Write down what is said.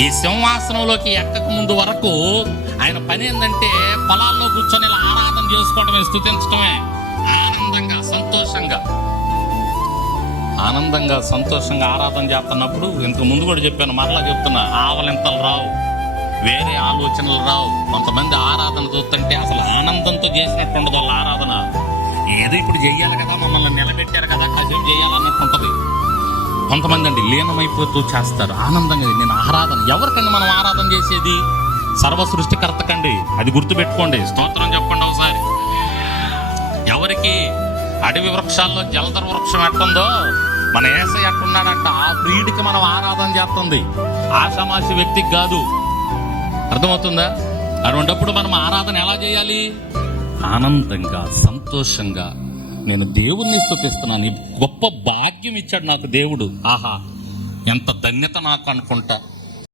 ఈ సింహాసనంలోకి ఎక్కక ముందు వరకు ఆయన పని ఏంటంటే పొలాల్లో కూర్చొని ఇలా ఆరాధన చేసుకోవడమే, స్తుతించడమే. ఆనందంగా సంతోషంగా ఆరాధన చేస్తున్నప్పుడు, ఇంతకు ముందు కూడా చెప్పాను, మరలా చెప్తున్నా, ఆవలింతలు రావు, వేరే ఆలోచనలు రావు. కొంతమంది ఆరాధన చూస్తుంటే అసలు ఆనందంతో చేసినట్టు ఉండదు వాళ్ళ ఆరాధన. ఏదో ఇప్పుడు చెయ్యాలి కదా, మమ్మల్ని నిలబెట్టారు కదా, కాసేపు చేయాలన్నట్టు ఉంటుంది. కొంతమంది అండి లీనమైపోతూ చేస్తారు ఆనందంగా. నేను ఆరాధన ఎవరికండి మనం ఆరాధన చేసేది? సర్వ సృష్టికర్తకండి, అది గుర్తుపెట్టుకోండి. స్తోత్రం చెప్పండి ఒకసారి. ఎవరికి? అడవి వృక్షాల్లో జలధర వృక్షం ఎట్టుందో మన యేసయ్య ఎట్టున్నాడంట, ఆ బ్రీడ్కి మనం ఆరాధన చేస్తుంది, ఆషామాషి వ్యక్తికి కాదు. అర్థమవుతుందా? అటువంటిప్పుడు మనం ఆరాధన ఎలా చేయాలి? ఆనందంగా సంతోషంగా. నేను దేవుణ్ణి స్తుతిస్తున్నాను, ఈ గొప్ప భాగ్యం ఇచ్చాడు నాకు దేవుడు. ఆహా, ఎంత ధన్యత నాకు అనుకుంటా.